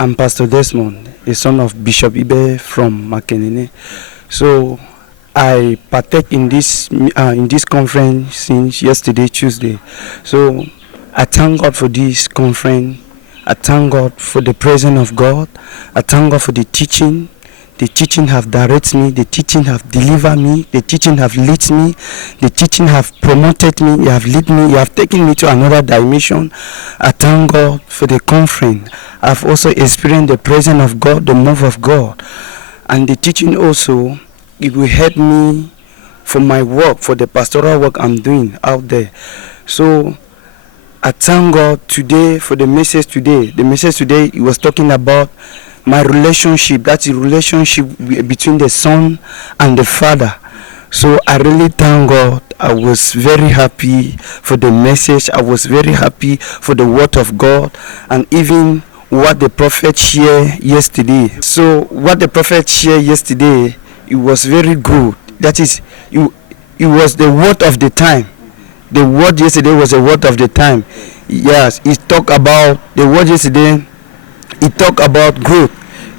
I'm Pastor Desmond, a son of Bishop Ibe from Makenene. So I partake in this conference since yesterday, Tuesday. So I thank God for this conference. I thank God for the presence of God. I thank God for the teaching. The teaching have directed me. The teaching have delivered me. The teaching have led me. The teaching have promoted me. You have led me. You have taken me to another dimension. I thank God for the conference. I've also experienced the presence of God, the move of God. And the teaching also, it will help me for my work, for the pastoral work I'm doing out there. So I thank God today for the message today. The message today, it was talking about my relationship. That's the relationship between the Son and the Father. So I really thank God. I was very happy for the message. I was very happy for the word of God, and even what the prophet shared yesterday. So what the prophet shared yesterday, it was very good. That is, it was the word of the time. The word yesterday was the word of the time. Yes, it talked about the word yesterday. It talked about growth.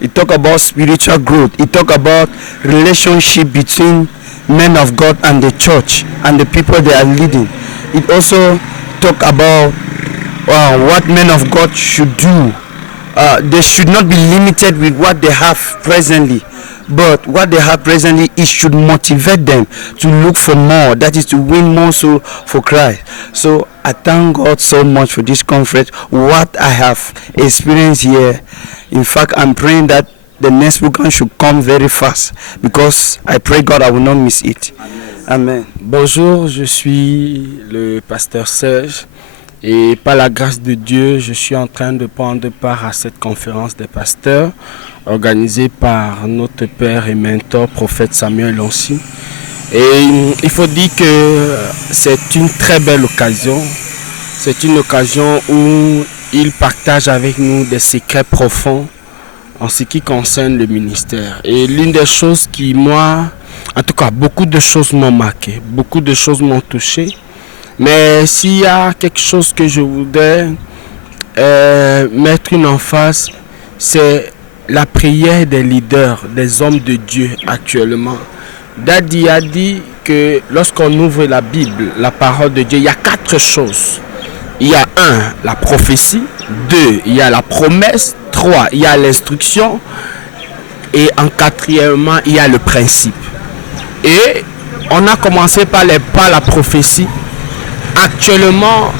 It talked about spiritual growth. It talked about relationship between men of God and the church and the people they are leading. It also talked about what men of God should do. They should not be limited with what they have presently, but what they have presently, it should motivate them to look for more. That is to win more soul for Christ. So I thank God so much for this conference. What I have experienced here, in fact, I'm praying that the next weekend should come very fast, because I pray God I will not miss it. Amen. Bonjour, je suis le pasteur Serge. Et par la grâce de Dieu, je suis en train de prendre part à cette conférence des pasteurs organisée par notre père et mentor, prophète Samuel Lonsi. Et il faut dire que c'est une très belle occasion. C'est une occasion où il partage avec nous des secrets profonds en ce qui concerne le ministère. Et l'une des choses qui, moi, en tout cas, beaucoup de choses m'ont marqué, beaucoup de choses m'ont touché. Mais s'il y a quelque chose que je voudrais mettre une emphase, c'est la prière des leaders, des hommes de Dieu actuellement. Daddy a dit que lorsqu'on ouvre la Bible, la parole de Dieu, il y a 4 choses. Il y a 1, la prophétie. 2, il y a la promesse. 3, il y a l'instruction. Et en 4e, il y a le principe. Et on a commencé par la prophétie. Actuellement,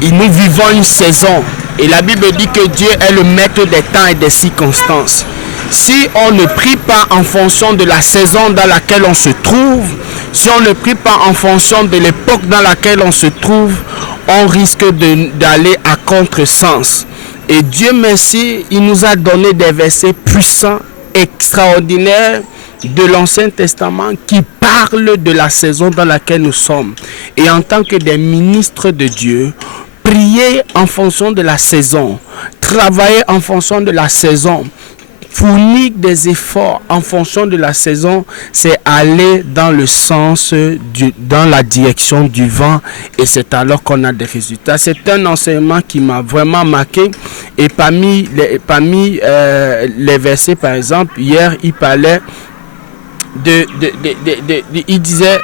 nous vivons une saison et la Bible dit que Dieu est le maître des temps et des circonstances. Si on ne prie pas en fonction de la saison dans laquelle on se trouve, si on ne prie pas en fonction de l'époque dans laquelle on se trouve, on risque d'aller à contresens. Et Dieu merci, il nous a donné des versets puissants, extraordinaires de l'Ancien Testament qui parlent de la saison dans laquelle nous sommes. Et en tant que des ministres de Dieu, prier en fonction de la saison, travailler en fonction de la saison, fournir des efforts en fonction de la saison, c'est aller dans le sens, dans la direction du vent, et c'est alors qu'on a des résultats. C'est un enseignement qui m'a vraiment marqué. Et parmi les versets, par exemple, hier, il parlait il disait,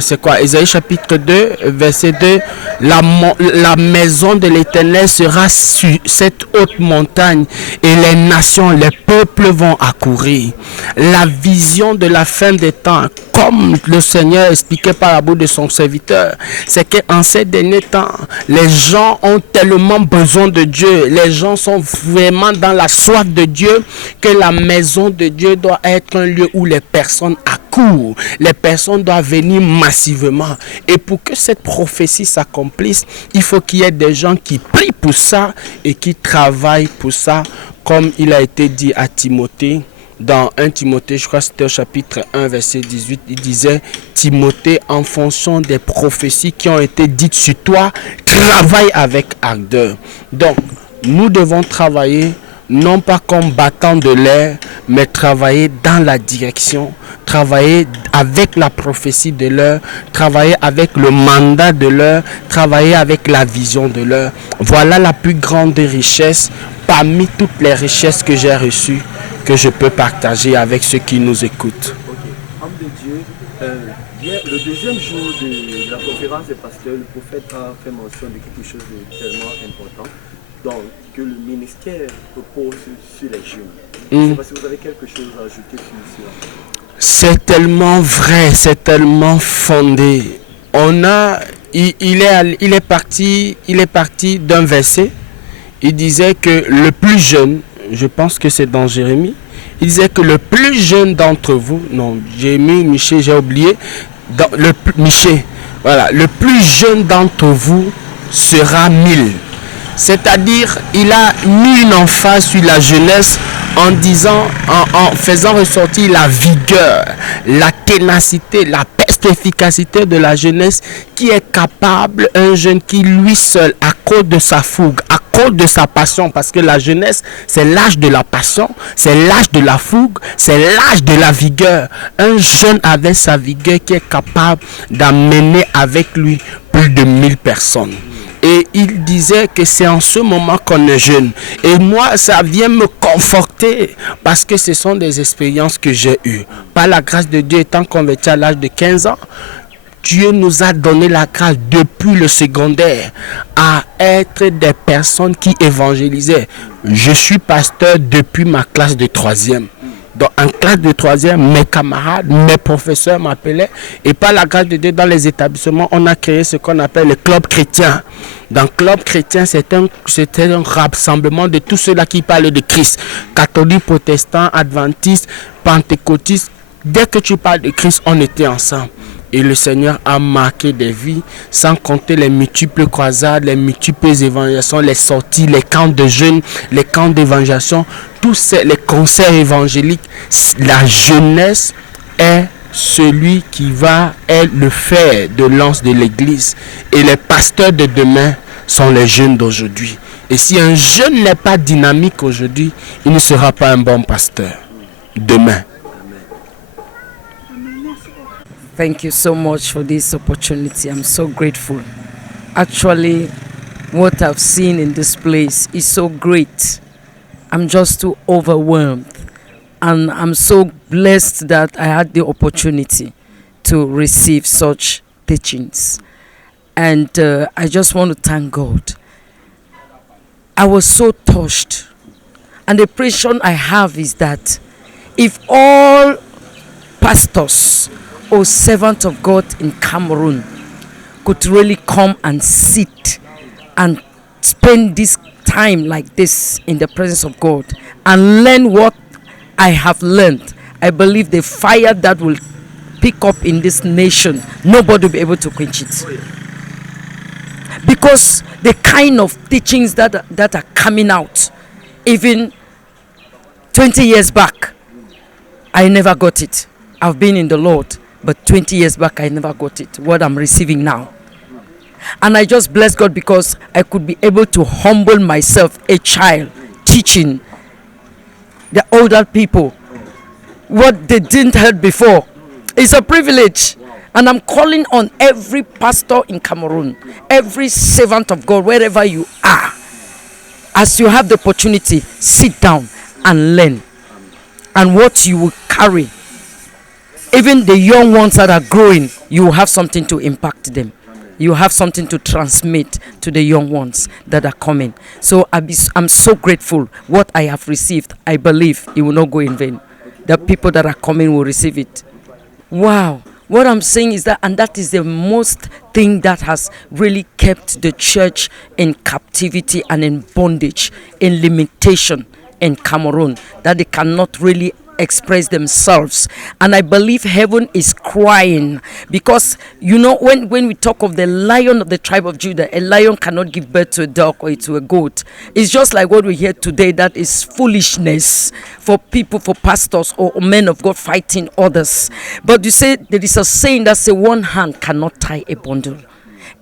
c'est quoi, Ésaïe chapitre 2, verset 2, la maison de l'Éternel sera sur cette haute montagne et les nations, les peuples vont accourir. La vision de la fin des temps, comme le Seigneur expliquait par la bouche de son serviteur, c'est qu'en ces derniers temps, les gens ont tellement besoin de Dieu, les gens sont vraiment dans la soif de Dieu, que la maison de Dieu doit être un lieu où les personnes accourent, les personnes doivent venir massivement. Et pour que cette prophétie s'accomplisse, il faut qu'il y ait des gens qui prient pour ça et qui travaillent pour ça, comme il a été dit à Timothée. Dans 1 Timothée, je crois que c'était au chapitre 1, verset 18, il disait: Timothée, en fonction des prophéties qui ont été dites sur toi, travaille avec ardeur. Donc, nous devons travailler non pas comme battant de l'air, mais travailler dans la direction, travailler avec la prophétie de l'heure, travailler avec le mandat de l'heure, travailler avec la vision de l'heure. Voilà la plus grande richesse parmi toutes les richesses que j'ai reçues, que je peux partager avec ceux qui nous écoutent. Ok. Homme de Dieu, le deuxième jour de la conférence des pasteurs, le prophète a fait mention de quelque chose de tellement important, donc que le ministère repose sur les jeunes. Je ne sais pas si vous avez quelque chose à ajouter sur cela. C'est tellement vrai, c'est tellement fondé. Il est parti d'un verset. Il disait que le plus jeune, je pense que c'est dans Jérémie, il disait que le plus jeune d'entre vous, non, Jérémie, Michée, j'ai oublié, Michée, voilà, le plus jeune d'entre vous sera 1000. C'est-à-dire, il a mis une emphase sur la jeunesse en disant, en faisant ressortir la vigueur, la ténacité, la perspicacité de la jeunesse qui est capable, un jeune qui lui seul, à cause de sa fougue, à cause de sa passion, parce que la jeunesse, c'est l'âge de la passion, c'est l'âge de la fougue, c'est l'âge de la vigueur. Un jeune avec sa vigueur qui est capable d'amener avec lui plus de 1000 personnes. Et il disait que c'est en ce moment qu'on est jeune. Et moi, ça vient me conforter parce que ce sont des expériences que j'ai eues. Par la grâce de Dieu, étant converti à l'âge de 15 ans, Dieu nous a donné la grâce depuis le secondaire à être des personnes qui évangélisaient. Je suis pasteur depuis ma classe de 3e. Donc, en classe de 3e, mes camarades, mes professeurs m'appelaient. Et par la grâce de Dieu, dans les établissements, on a créé ce qu'on appelle le club chrétien. Dans le club chrétien, c'était un rassemblement de tous ceux-là qui parlent de Christ. Catholiques, protestants, adventistes, pentecôtistes. Dès que tu parles de Christ, on était ensemble. Et le Seigneur a marqué des vies, sans compter les multiples croisades, les multiples évangélisations, les sorties, les camps de jeunes, les camps d'évangélisation, tous les concerts évangéliques. La jeunesse est celui qui est le fer de lance de l'église. Et les pasteurs de demain sont les jeunes d'aujourd'hui. Et si un jeune n'est pas dynamique aujourd'hui, il ne sera pas un bon pasteur demain. Thank you so much for this opportunity. I'm so grateful. Actually, what I've seen in this place is so great. I'm just too overwhelmed. And I'm so blessed that I had the opportunity to receive such teachings. And I just want to thank God. I was so touched. And the impression I have is that if all pastors or servants of God in Cameroon could really come and sit and spend this time like this in the presence of God and learn what I have learned, I believe the fire that will pick up in this nation, nobody will be able to quench it. Because the kind of teachings that are coming out, even 20 years back, I never got it. I've been in the Lord, but 20 years back, I never got it, what I'm receiving now. And I just bless God because I could be able to humble myself, a child, teaching the older people what they didn't heard before. It's a privilege. And I'm calling on every pastor in Cameroon, every servant of God, wherever you are, as you have the opportunity, sit down and learn. And what you will carry, even the young ones that are growing, you will have something to impact them. You have something to transmit to the young ones that are coming. So I'm so grateful what I have received. I believe it will not go in vain. The people that are coming will receive it. Wow. What I'm saying is that, and that is the most thing that has really kept the church in captivity and in bondage, in limitation in Cameroon, that they cannot really express themselves. And I believe heaven is crying because, you know, when we talk of the Lion of the tribe of Judah, a lion cannot give birth to a dog or to a goat. It's just like what we hear today, that is foolishness for people, for pastors or men of God fighting others. But you say there is a saying that says one hand cannot tie a bundle.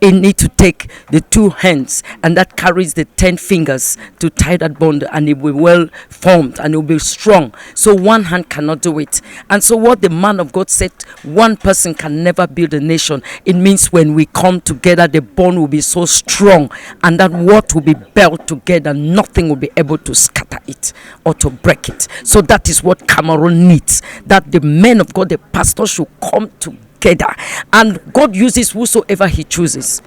it need to take the 2 hands, and that carries the 10 fingers to tie that bond, and it will be well formed and it will be strong. So one hand cannot do it. And so what the man of God said, one person can never build a nation. It means when we come together, the bond will be so strong, and that what will be built together, nothing will be able to scatter it or to break it. So that is what Cameroon needs, that the men of God, the pastors, should come together, and God uses whosoever he chooses.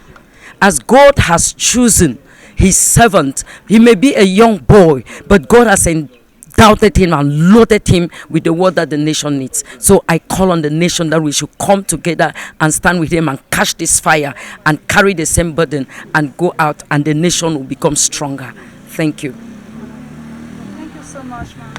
As God has chosen his servant, he may be a young boy, but God has endowed him and loaded him with the word that the nation needs. So I call on the nation that we should come together and stand with him and catch this fire and carry the same burden and go out, and the nation will become stronger. Thank you. Thank you so much, ma'am.